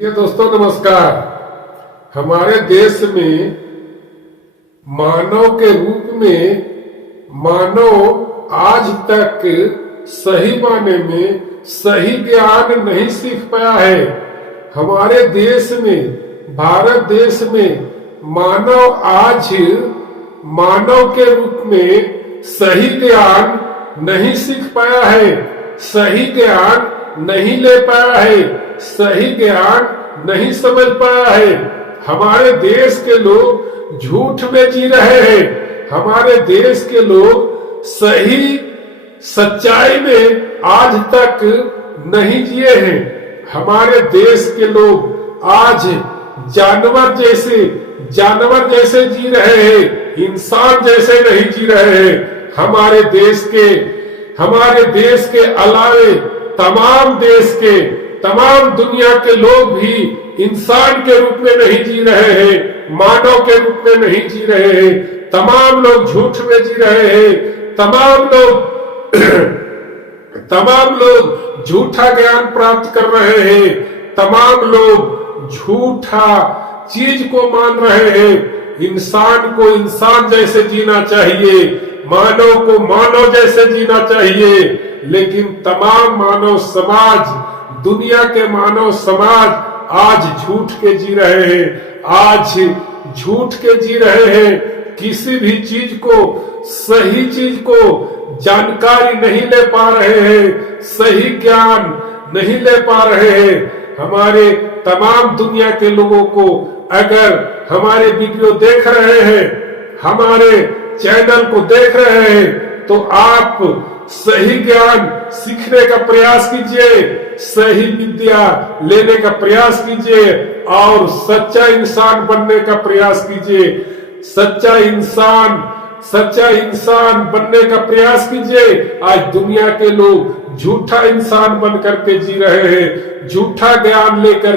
ये दोस्तों नमस्कार। हमारे देश में मानव के रूप में मानव आज तक सही मायने में सही ज्ञान नहीं सीख पाया है। हमारे देश में, भारत देश में मानव आज मानव के रूप में सही ज्ञान नहीं सीख पाया है, सही ज्ञान नहीं ले पाया है, सही ज्ञान नहीं समझ पाया है। हमारे देश के लोग झूठ में जी रहे हैं। हमारे देश के लोग सही सच्चाई में आज तक नहीं जिए हैं। हमारे देश के लोग आज जानवर जैसे जी रहे हैं, इंसान जैसे नहीं जी रहे हैं। हमारे देश के अलावे तमाम दुनिया के लोग भी इंसान के रूप में नहीं जी रहे हैं, मानव के रूप में नहीं जी रहे हैं। तमाम लोग झूठ में जी रहे हैं। तमाम लोग झूठा ज्ञान प्राप्त कर रहे हैं। तमाम लोग झूठा चीज को मान रहे हैं। इंसान को इंसान जैसे जीना चाहिए, मानव को मानव जैसे जीना चाहिए, लेकिन तमाम मानव समाज, दुनिया के मानव समाज आज झूठ के जी रहे हैं। आज झूठ के जी रहे हैं। किसी भी चीज को, सही चीज को जानकारी नहीं ले पा रहे हैं, सही ज्ञान नहीं ले पा रहे हैं। हमारे तमाम दुनिया के लोगों को अगर हमारे वीडियो देख रहे हैं, हमारे चैनल को देख रहे हैं, तो आप सही ज्ञान सीखने का प्रयास कीजिए, सही विद्या लेने का प्रयास कीजिए और सच्चा इंसान बनने का प्रयास कीजिए। सच्चा इंसान बनने का प्रयास कीजिए। आज दुनिया के लोग झूठा इंसान बन करके जी रहे हैं, झूठा ज्ञान लेकर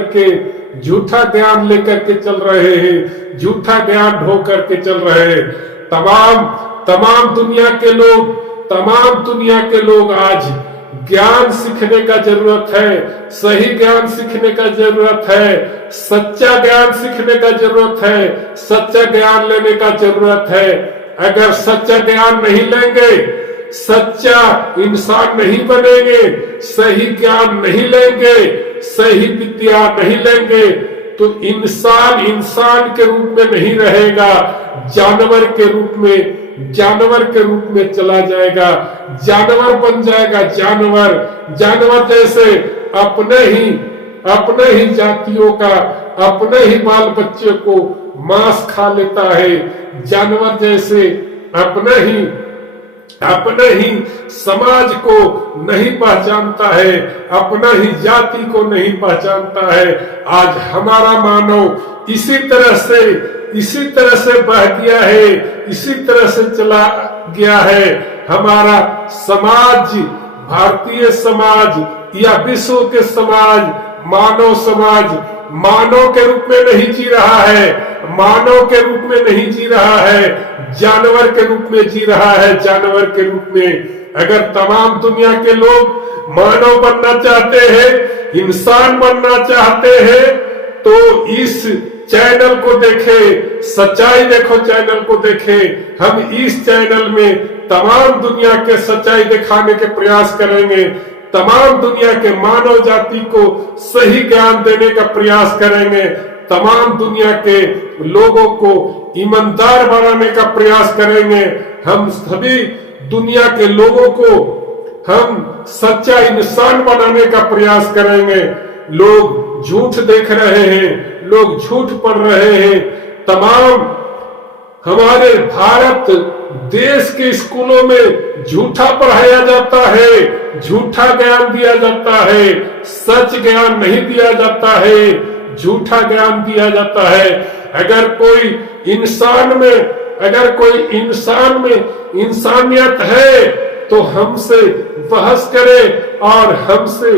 के चल रहे हैं, झूठा ज्ञान ढो करके चल रहे हैं। तमाम दुनिया के लोग आज ज्ञान सीखने का जरूरत है, सही ज्ञान सीखने का जरूरत है, सच्चा ज्ञान सीखने का जरूरत है, सच्चा ज्ञान लेने का जरूरत है। अगर सच्चा ज्ञान नहीं लेंगे, सच्चा इंसान नहीं बनेंगे, सही ज्ञान नहीं लेंगे, सही विद्या नहीं लेंगे, तो इंसान के रूप में नहीं रहेगा, जानवर के रूप में चला जाएगा, जानवर बन जाएगा। जानवर जैसे अपने ही जातियों का, अपने ही बाल बच्चे को मांस खा लेता है। जानवर जैसे अपने ही समाज को नहीं पहचानता है, अपना ही जाति को नहीं पहचानता है। आज हमारा मानव इसी तरह से बह गया है, इसी तरह से चला गया है। हमारा समाज, भारतीय समाज या विश्व के समाज, मानव के रूप में नहीं जी रहा है, मानव के रूप में नहीं जी रहा है, जानवर के रूप में जी रहा है, जानवर के रूप में। अगर तमाम दुनिया के लोग मानव बनना चाहते हैं, इंसान बनना चाहते हैं, तो इस चैनल को देखें, सच्चाई देखो चैनल को देखें। हम इस चैनल में तमाम दुनिया के सच्चाई दिखाने के प्रयास करेंगे, तमाम दुनिया के मानव जाति को सही ज्ञान देने का प्रयास करेंगे, तमाम दुनिया के लोगों को ईमानदार बनाने का प्रयास करेंगे। हम सभी दुनिया के लोगों को हम सच्चा इंसान बनाने का प्रयास करेंगे। लोग झूठ देख रहे हैं, लोग झूठ पढ़ रहे हैं। तमाम हमारे भारत देश के स्कूलों में झूठा पढ़ाया जाता है, झूठा ज्ञान दिया जाता है, सच ज्ञान नहीं दिया जाता है, झूठा ज्ञान दिया जाता है। अगर कोई इंसान में इंसानियत है तो हमसे बहस करे और हमसे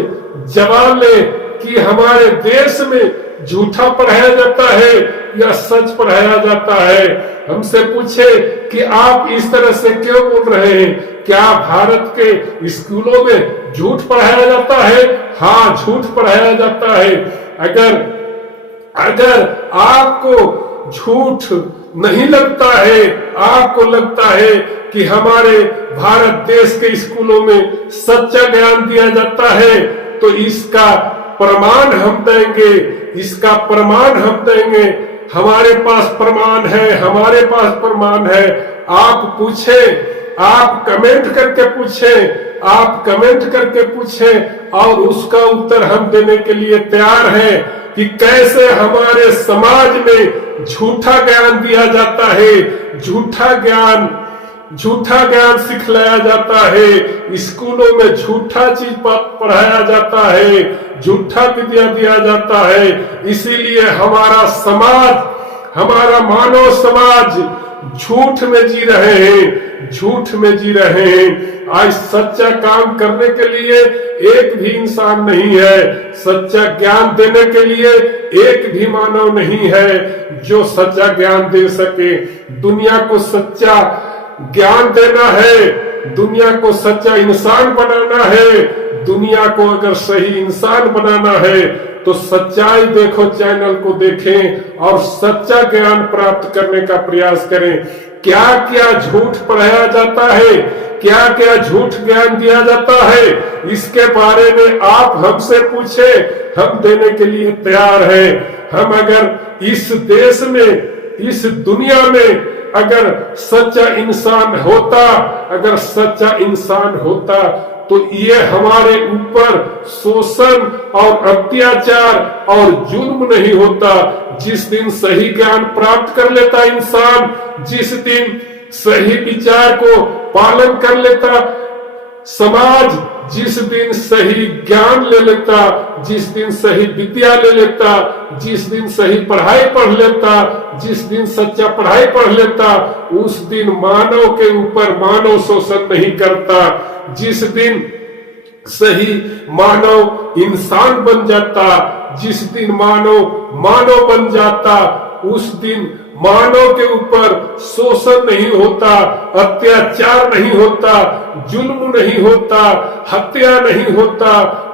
जवाब ले कि हमारे देश में झूठा पढ़ाया जाता है या सच पढ़ाया जाता है। हमसे पूछे कि आप इस तरह से क्यों बोल रहे हैं, क्या भारत के स्कूलों में झूठ पढ़ाया जाता है? हाँ, झूठ पढ़ाया जाता है। अगर अगर आपको झूठ नहीं लगता है, आपको लगता है कि हमारे भारत देश के स्कूलों में सच्चा ज्ञान दिया जाता है, तो इसका प्रमाण हम देंगे, इसका प्रमाण हम देंगे। हमारे पास प्रमाण है, हमारे पास प्रमाण है। आप पूछें, आप कमेंट करके पूछें, आप कमेंट करके पूछें और उसका उत्तर हम देने के लिए तैयार हैं कि कैसे हमारे समाज में झूठा ज्ञान दिया जाता है, झूठा ज्ञान सिखलाया जाता है, स्कूलों में झूठा चीज पढ़ाया जाता है, झूठा विद्या दिया जाता है। इसीलिए हमारा समाज, हमारा मानव समाज झूठ में जी रहे हैं, झूठ में जी रहे हैं। आज सच्चा काम करने के लिए एक भी इंसान नहीं है, सच्चा ज्ञान देने के लिए एक भी मानव नहीं है जो सच्चा ज्ञान दे सके। दुनिया को सच्चा ज्ञान देना है, दुनिया को सच्चा इंसान बनाना है। दुनिया को अगर सही इंसान बनाना है तो सच्चाई देखो चैनल को देखें और सच्चा ज्ञान प्राप्त करने का प्रयास करें। क्या क्या झूठ पढ़ाया जाता है, क्या क्या झूठ ज्ञान दिया जाता है, इसके बारे में आप हमसे पूछे, हम देने के लिए तैयार हैं। हम अगर इस देश में, इस दुनिया में अगर सच्चा इंसान होता, अगर सच्चा इंसान होता तो ये हमारे ऊपर शोषण और अत्याचार और जुल्म नहीं होता। जिस दिन सही ज्ञान प्राप्त कर लेता इंसान, जिस दिन सही विचार को पालन कर लेता समाज, जिस दिन सही ज्ञान ले लेता, जिस दिन सही विद्या ले लेता, जिस दिन सही पढ़ाई पढ़ लेता, जिस दिन सच्चा पढ़ाई पढ़ लेता, उस दिन मानव के ऊपर मानव शोषण नहीं करता। जिस दिन सही मानव इंसान बन जाता, जिस दिन मानव बन जाता, उस दिन मानव के ऊपर शोषण नहीं होता, अत्याचार नहीं होता, जुल्म नहीं होता, हत्या नहीं होता,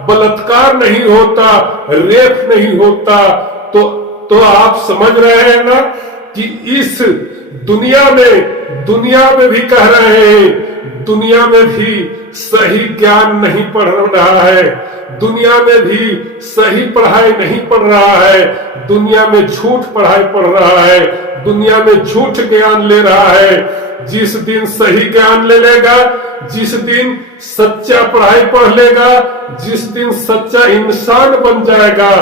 बलात्कार नहीं होता, रेप नहीं होता। तो आप समझ रहे हैं ना कि इस दुनिया में भी कह रहे हैं, दुनिया में भी सही ज्ञान नहीं पढ़ रहा है, दुनिया में भी सही पढ़ाई नहीं पढ़ रहा है, दुनिया में झूठ पढ़ाई पढ़ रहा है, दुनिया में झूठ ज्ञान ले रहा है। जिस दिन सही ज्ञान ले लेगा, जिस दिन सच्चा पढ़ाई पढ़ लेगा, जिस दिन सच्चा इंसान बन जाएगा,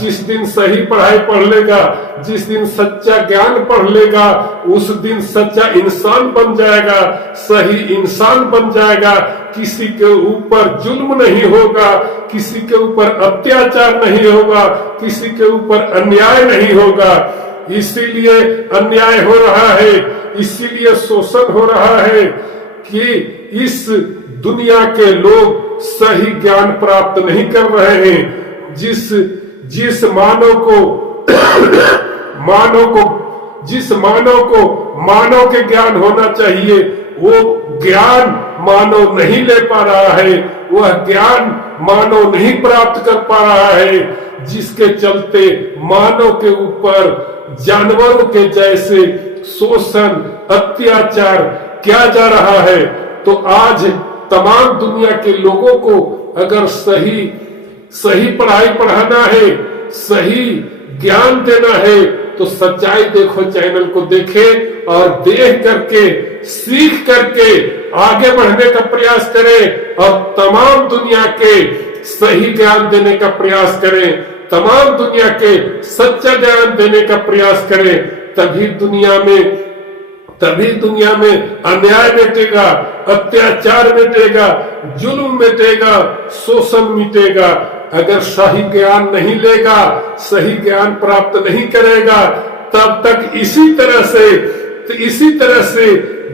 जिस दिन सही पढ़ाई पढ़ लेगा, जिस दिन सच्चा ज्ञान पढ़ लेगा, उस दिन सच्चा इंसान बन जाएगा, सही इंसान बन जाएगा। किसी के ऊपर जुल्म नहीं होगा, किसी के ऊपर अत्याचार नहीं होगा, किसी के ऊपर अन्याय नहीं होगा। इसीलिए अन्याय हो रहा है, इसीलिए शोषण हो रहा है कि इस दुनिया के लोग सही ज्ञान प्राप्त नहीं कर रहे हैं। जिस मानव को मानव के ज्ञान होना चाहिए, वो ज्ञान मानव नहीं ले पा रहा है, वह ज्ञान मानव नहीं प्राप्त कर पा रहा है, जिसके चलते मानव के ऊपर जानवरों के जैसे शोषण अत्याचार किया जा रहा है। तो आज तमाम दुनिया के लोगों को अगर सही पढ़ाई पढ़ाना है, सही ज्ञान देना है, तो सच्चाई देखो चैनल को देखें और देख करके, सीख करके आगे बढ़ने का प्रयास करें और तमाम दुनिया के सही ज्ञान देने का प्रयास करें, तमाम दुनिया के सच्चा ज्ञान देने का प्रयास करें। तभी दुनिया में अन्याय मिटेगा, अत्याचार मिटेगा, जुल्म मिटेगा, शोषण मिटेगा। अगर सही ज्ञान नहीं लेगा, सही ज्ञान प्राप्त नहीं करेगा, तब तक इसी तरह से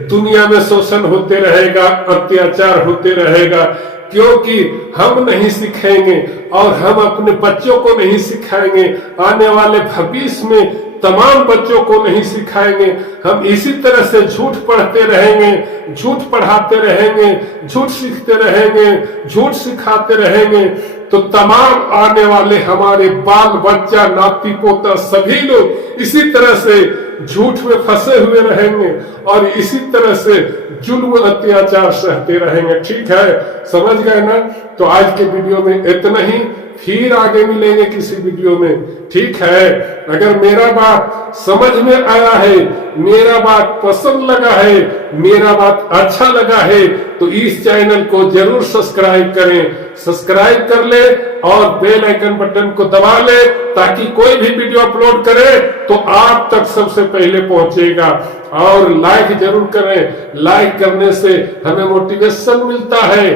दुनिया में शोषण होते रहेगा, अत्याचार होते रहेगा। क्योंकि हम नहीं सिखाएंगे और हम अपने बच्चों को नहीं सिखाएंगे, आने वाले भविष्य में तमाम बच्चों को नहीं सिखाएंगे, हम इसी तरह से झूठ पढ़ते रहेंगे, झूठ पढ़ाते रहेंगे, झूठ सीखते रहेंगे, झूठ सिखाते रहेंगे, तो तमाम आने वाले हमारे बाल बच्चा नाती पोता सभी लोग इसी तरह से झूठ में फंसे हुए रहेंगे और इसी तरह से जुल्म अत्याचार सहते रहेंगे। ठीक है, समझ गए ना? तो आज के वीडियो में इतना ही, फिर आगे मिलेंगे किसी वीडियो में। ठीक है, अगर मेरा बात समझ में आया है, मेरा बात पसंद लगा है, मेरा बात अच्छा लगा है, तो इस चैनल को जरूर सब्सक्राइब करें, सब्सक्राइब कर ले और बेल आइकन बटन को दबा ले, ताकि कोई भी वीडियो अपलोड करे तो आप तक सबसे पहले पहुंचेगा। और लाइक जरूर करें, लाइक करने से हमें मोटिवेशन मिलता है,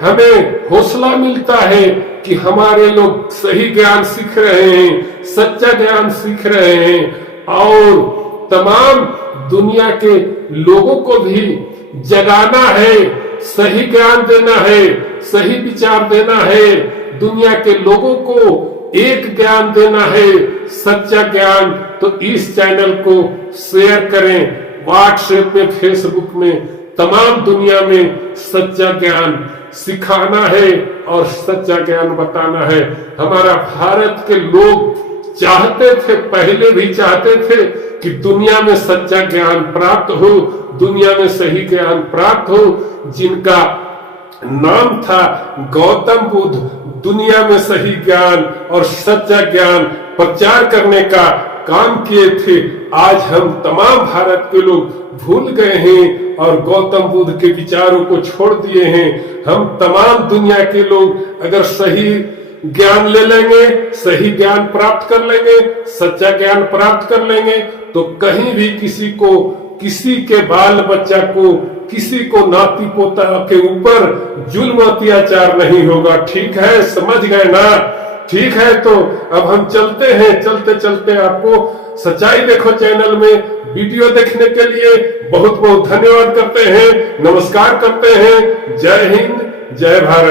हमें हौसला मिलता है कि हमारे लोग सही ज्ञान सीख रहे हैं, सच्चा ज्ञान सीख रहे हैं और तमाम दुनिया के लोगों को भी जगाना है, सही ज्ञान देना है, सही विचार देना है, दुनिया के लोगों को एक ज्ञान देना है, सच्चा ज्ञान। तो इस चैनल को शेयर करें, व्हाट्सएप में, फेसबुक में, तमाम दुनिया में सच्चा ज्ञान सिखाना है और सच्चा ज्ञान बताना है। हमारा भारत के लोग चाहते थे, पहले भी चाहते थे कि दुनिया में सच्चा ज्ञान प्राप्त हो, दुनिया में सही ज्ञान प्राप्त हो। जिनका नाम था गौतम बुद्ध, दुनिया में सही ज्ञान और सच्चा ज्ञान प्रचार करने का काम किए थे। आज हम तमाम भारत के लोग भूल गए हैं और गौतम बुद्ध के विचारों को छोड़ दिए हैं। हम तमाम दुनिया के लोग अगर सही ज्ञान ले लेंगे, सही ज्ञान प्राप्त कर लेंगे, सच्चा ज्ञान प्राप्त कर लेंगे, तो कहीं भी किसी को, किसी के बाल बच्चा को, किसी को नाती पोता के ऊपर जुल्म अत्याचार नहीं होगा। ठीक है, समझ गए ना? ठीक है, तो अब हम चलते हैं। चलते चलते आपको सच्चाई देखो चैनल में वीडियो देखने के लिए बहुत बहुत धन्यवाद करते हैं, नमस्कार करते हैं। जय हिंद, जय भारत।